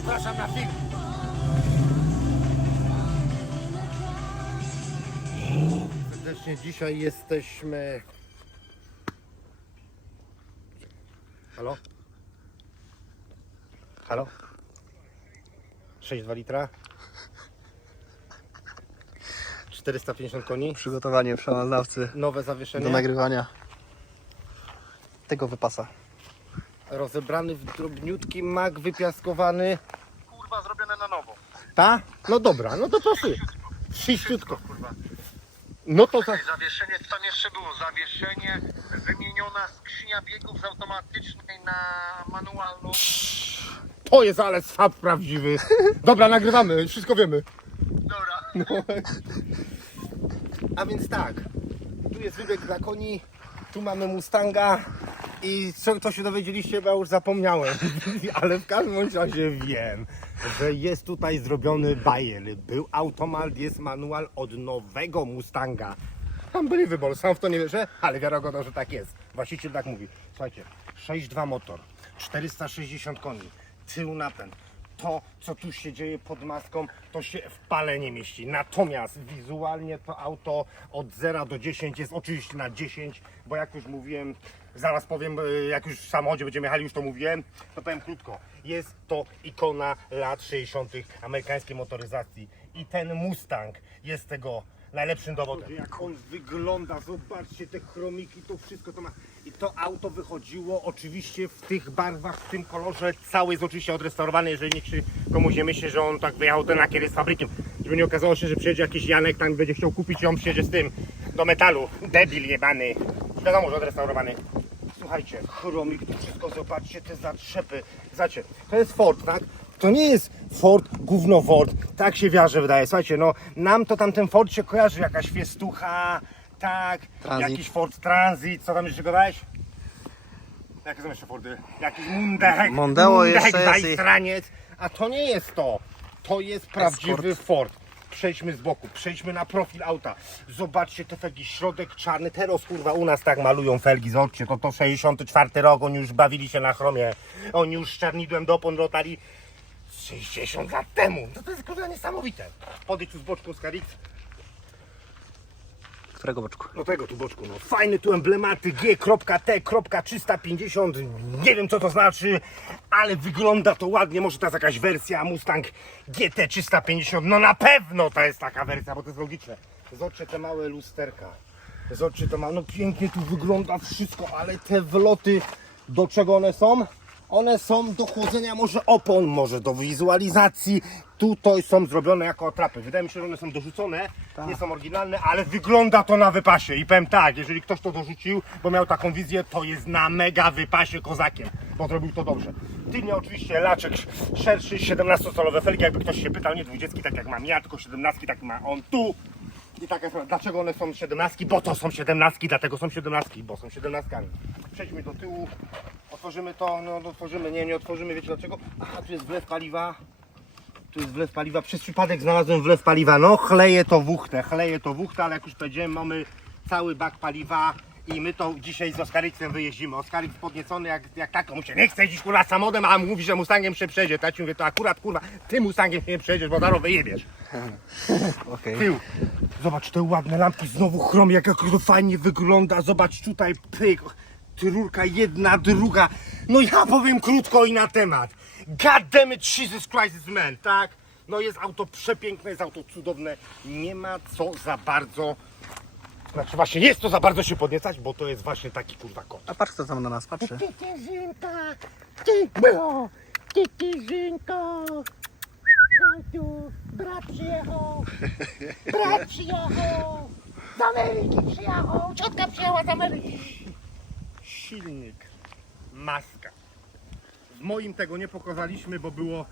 Zapraszam na film. Serdecznie dzisiaj jesteśmy. Halo? Halo? 6,2 litra. 450 koni. Przygotowanie przełąznawcy Nowe do zawieszenie. nagrywania tego wypasa. Rozebrany w drobniutki mak wypiaskowany. kurwa zrobione na nowo. Ta? No dobra, no to proszę. Wszyściutko. Kurwa. No to za... Zawieszenie, co tam jeszcze było? Zawieszenie, wymieniona skrzynia biegów z automatycznej na manualną. To jest ale swap prawdziwy. Dobra, nagrywamy, wszystko wiemy. Dobra. A więc tak, tu jest wybieg dla koni, tu mamy Mustanga i co to się dowiedzieliście, bo ja już zapomniałem, ale w każdym razie wiem, że jest tutaj zrobiony bajer. Był automat, jest manual od nowego Mustanga. Unbelievable, sam w to nie wierzę, ale wiarygodne, że tak jest. Właściciel tak mówi. Słuchajcie, 6.2 motor, 460 koni, tył napęd. To, co tu się dzieje pod maską, to się w pale nie mieści. Natomiast wizualnie to auto od 0 do 10 jest oczywiście na 10, bo jak już mówiłem, zaraz powiem, y, jak już w samochodzie będziemy jechali, już to mówiłem, to powiem krótko. Jest to ikona lat 60. amerykańskiej motoryzacji. I ten Mustang jest tego najlepszym dowodem. Jak on wygląda, zobaczcie te chromiki, to wszystko to ma. I to auto wychodziło oczywiście w tych barwach, w tym kolorze. Cały jest oczywiście odrestaurowany, jeżeli nie krzy- komuś nie myśli, że on tak wyjechał ten lakier jest fabrykiem. Żeby nie okazało się, że przyjedzie jakiś Janek, tam będzie chciał kupić i on przyjedzie z tym do metalu. Debil jebany. Wiadomo, że odrestaurowany. Słuchajcie, chromik, to wszystko, zobaczcie te zatrzepy. Zobaczcie, to jest Ford, tak? To nie jest Ford, gówno Ford. Tak się wiarze wydaje. Słuchajcie, no nam to tam ten Ford się kojarzy, jakaś fiestucha, tak, Transit. jakiś Ford Transit, co tam jeszcze gadałeś? Jakie są jeszcze Fordy? Jakiś Mundek, Mondeo Mundek, jeszcze jest i-. A to nie jest to. To jest prawdziwy Ford. Przejdźmy z boku, przejdźmy na profil auta. Zobaczcie te felgi, środek czarny. Teraz kurwa u nas tak malują felgi, zobaczcie, to to 64 rok, oni już bawili się na chromie. Oni już z czarnidłem do opon rotali 60 lat temu. No to jest kurwa niesamowite. Podejdź tu z boczku Scarix. Którego boczku? No tego tu boczku, no. Fajny tu emblematy G.T.350. Nie wiem co to znaczy, ale wygląda to ładnie. Może to jest jakaś wersja Mustang GT350. No na pewno to jest taka wersja, bo to jest logiczne. Zobaczcie te małe lusterka. Zobaczcie to małe, no pięknie tu wygląda wszystko, ale te wloty, do czego one są? One są do chłodzenia może opon, może do wizualizacji. Tutaj są zrobione jako atrapy. Wydaje mi się, że one są dorzucone, nie są oryginalne, ale wygląda to na wypasie. I powiem tak, jeżeli ktoś to dorzucił, bo miał taką wizję, to jest na mega wypasie kozakiem, bo zrobił to dobrze. Tylnie oczywiście laczek szerszy, 17-calowe felgi, jakby ktoś się pytał, nie 20 tak jak mam ja, tylko 17 tak ma on tu. I taka jest, dlaczego one są 17? Bo to są 17, dlatego są 17, bo są 17. Przejdźmy do tyłu, otworzymy to, no otworzymy, nie, nie otworzymy, wiecie dlaczego? Aha, tu jest wlew paliwa. Tu jest wlew paliwa, przez przypadek znalazłem wlew paliwa. No chleje to wuchtę, chleje to wuchtę, ale jak już powiedziałem, mamy cały bak paliwa i my to dzisiaj z Oskaricem wyjeździmy. Oskarik podniecony jak, jak tak, mu się nie chce jeździć kurwa samochodem, a mówi, że Mustangiem się przejdzie. Tak ci mówię, to akurat kurwa, ty Mustangiem się nie przejdziesz, bo zaraz wyjebiesz. Okej. Tył. Zobacz te ładne lampki, znowu chrom, jak to fajnie wygląda. Zobacz tutaj, pyk, rurka jedna, druga. No ja powiem krótko i na temat. God damn it, Jesus Christ, man, tak? No jest auto przepiękne, jest auto cudowne. Nie ma co za bardzo... Znaczy właśnie jest to za bardzo się podniecać, bo to jest właśnie taki kurwa kot. A patrz kto tam na nas patrzy. Tytyżynka, ty było, tytyżynko. Chodź tu, brat przyjechał, brat przyjechał, z Ameryki przyjechał, ciotka przyjechała z Ameryki. Silnik, maska. W moim tego nie pokazaliśmy, bo było,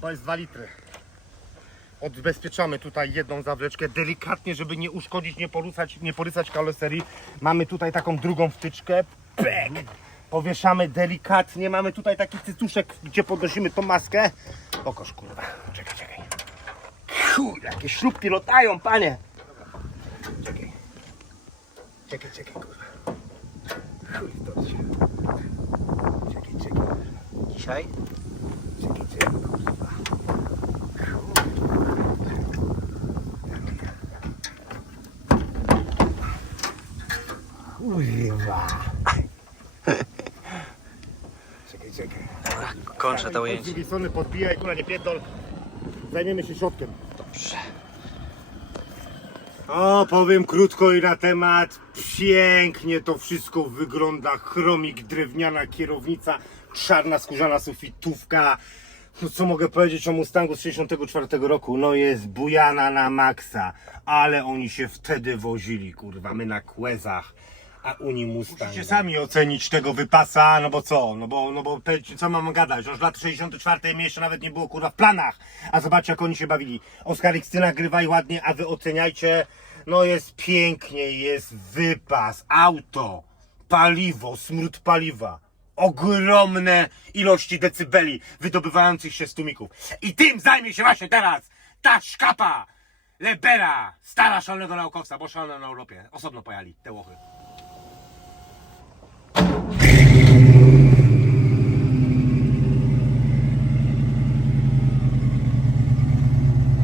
to jest 2 litry. Odbezpieczamy tutaj jedną zawleczkę delikatnie, żeby nie uszkodzić, nie porusać, nie porysać karoserii. Mamy tutaj taką drugą wtyczkę. Pek! Powieszamy delikatnie. Mamy tutaj taki cytuszek, gdzie podnosimy tą maskę. Pokaż kurwa. Czekaj, czekaj. Chuj, jakie śrubki lotają, panie. Czekaj. Czekaj, czekaj, kurwa. Chuj, to się. Czekaj, czekaj. Dzisiaj Czekaj, Gdzie, kurwa? Kurwa. Czekaj, czekaj. Kończę to Z ujęcie. drugiej strony podbijaj, kurwa, nie pierdol. Zajmiemy się środkiem. O, powiem krótko i na temat. Pięknie to wszystko wygląda. Chromik, drewniana kierownica, czarna skórzana sufitówka. No co mogę powiedzieć o Mustangu z 64 roku? No jest bujana na maksa, ale oni się wtedy wozili, kurwa, my na kłezach. A Uni Mustang. Musicie sami ocenić tego wypasa, no bo co? No bo, no bo co mam gadać? Już lat 64 mi jeszcze nawet nie było kurwa w planach. A zobaczcie jak oni się bawili. Oskar X ty nagrywaj ładnie, a wy oceniajcie. No jest pięknie, jest wypas, auto, paliwo, smród paliwa. Ogromne ilości decybeli wydobywających się z tłumików. I tym zajmie się właśnie teraz ta szkapa Lebera, stara szalonego naukowca, bo szalona na Europie. Osobno pojali te łochy.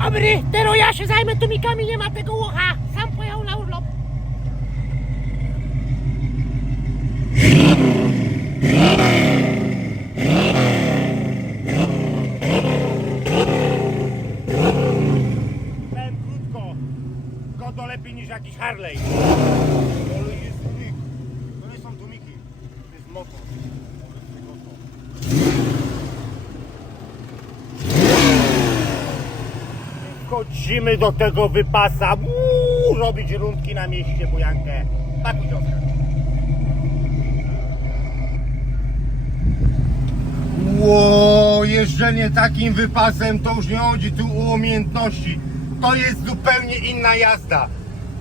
Dobry, teraz ja się zajmę tumikami, nie ma tego łocha. Sam pojechał na urlop. Powiem krótko, godo lepiej niż jakiś Harley. Ale jest tłumik. To nie są tłumiki, to jest motor. Wchodzimy do tego wypasa, Uuu, robić rundki na mieście Bujankę. Tak uciągnę. Ło, jeżdżenie takim wypasem to już nie chodzi tu o umiejętności. To jest zupełnie inna jazda.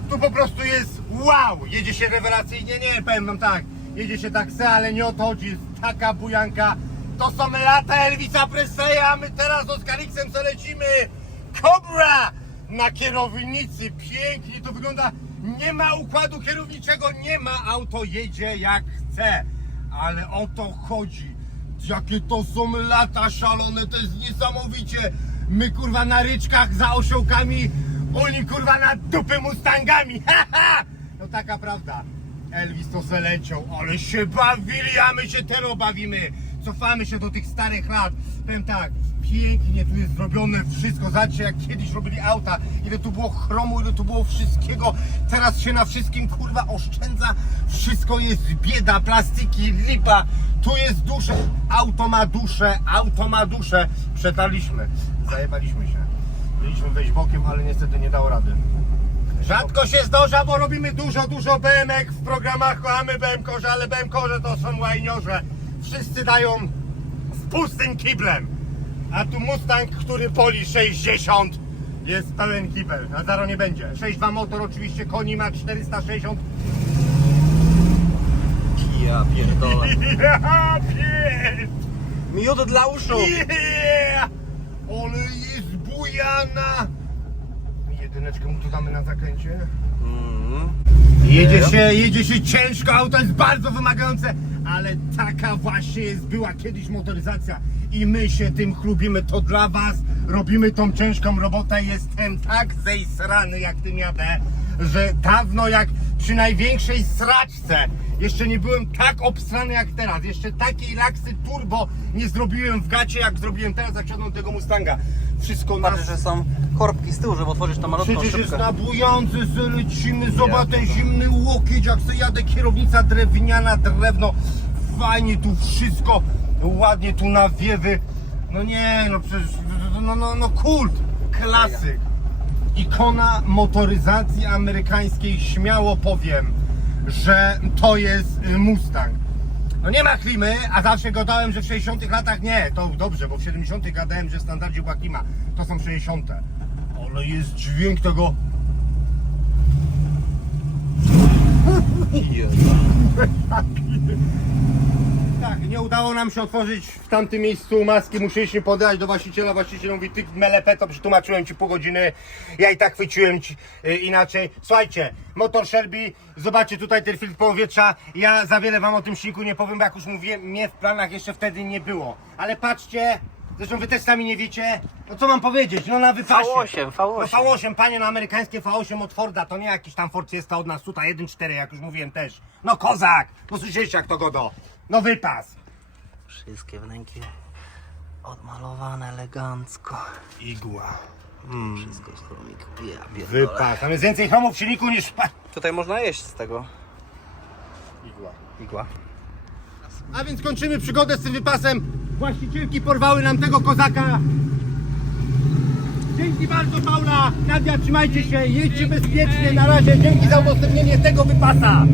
Tu po prostu jest wow, jedzie się rewelacyjnie, nie powiem wam tak, jedzie się tak se, ale nie o to chodzi, jest taka bujanka. To są lata Elvisa Presleya, my teraz z Oskarixem co lecimy. Cobra na kierownicy, pięknie to wygląda. Nie ma układu kierowniczego, nie ma, auto jedzie jak chce. Ale o to chodzi. Jakie to są lata szalone, to jest niesamowicie. My kurwa na ryczkach za osiołkami, oni kurwa na dupy mustangami. No taka prawda. Elvis to se ale się bawili, a my się teraz bawimy. Cofamy się do tych starych lat. Powiem tak, pięknie tu jest zrobione wszystko. Zobaczcie jak kiedyś robili auta, ile tu było chromu, ile tu było wszystkiego. Teraz się na wszystkim kurwa oszczędza. Wszystko jest bieda, plastiki, lipa. Tu jest dusze. Auto ma duszę, auto ma duszę. Przetarliśmy, zajebaliśmy się. Byliśmy wejść bokiem, ale niestety nie dało rady. Rzadko się zdarza, bo robimy dużo, dużo BMK w programach, kochamy BMK-orze, ale BMK-orze to są łajniorze. Wszyscy dają z pustym kiblem. A tu Mustang, który poli 60 jest pełen kibel, a zero nie będzie. 6.2 motor oczywiście, koni ma 460. Ja pierdolę. Ja pierd... Miód dla uszu. Yeah! Ale jest bujana! Jedyneczkę mu tu damy na zakręcie. Mm. Jedzie się, jedzie się ciężko, auto jest bardzo wymagające, ale taka właśnie jest, była kiedyś motoryzacja i my się tym chlubimy, to dla was. Robimy tą ciężką robotę, jestem tak zejsrany jak tym jadę, że dawno jak przy największej sraczce. Jeszcze nie byłem tak obstrany jak teraz, jeszcze takiej laksy turbo nie zrobiłem w gacie jak zrobiłem teraz jak siadłem tego Mustanga. Wszystko nas Patrz, że są korbki z tyłu, żeby otworzyć tą malutką Przecież jest szybkę. nabujający, że lecimy, zobacz ten zimny łokieć, jak sobie jadę, kierownica drewniana, drewno, fajnie tu wszystko, ładnie tu nawiewy, no nie, no przecież, no, no, no kult, klasyk, ikona motoryzacji amerykańskiej, śmiało powiem, że to jest y, Mustang. No nie ma klimy, a zawsze gadałem, że w 60 latach nie, to dobrze, bo w 70 gadałem, że w standardzie była klima, to są 60. Ale jest dźwięk tego. Udało nam się otworzyć w tamtym miejscu maski, musieliśmy podać do właściciela, właściciel mówi, ty melepę, to przetłumaczyłem ci pół godziny, ja i tak chwyciłem ci y, inaczej. Słuchajcie, motor Shelby, zobaczcie tutaj ten filtr powietrza, ja za wiele wam o tym silniku nie powiem, bo jak już mówiłem, mnie w planach jeszcze wtedy nie było. Ale patrzcie, Zresztą wy też sami nie wiecie. No co mam powiedzieć? No na wypasie. V8, V8. No V8, panie, no amerykańskie V8 od Forda, to nie jakiś tam Ford Fiesta od nas tutaj, 1.4, jak już mówiłem też. No kozak! No słyszeliście jak to godo. No wypas. Wszystkie wnęki odmalowane elegancko. Igła. Wszystko z chromiku. Ja pierdolę. Wypas. Tam jest więcej chromu w silniku niż... pa- Tutaj można jeść z tego. Igła. Igła. A więc kończymy przygodę z tym wypasem. Właścicielki porwały nam tego kozaka. Dzięki bardzo Paula, Nadia, trzymajcie się, jedźcie bezpiecznie, na razie, dzięki za udostępnienie tego wypasa.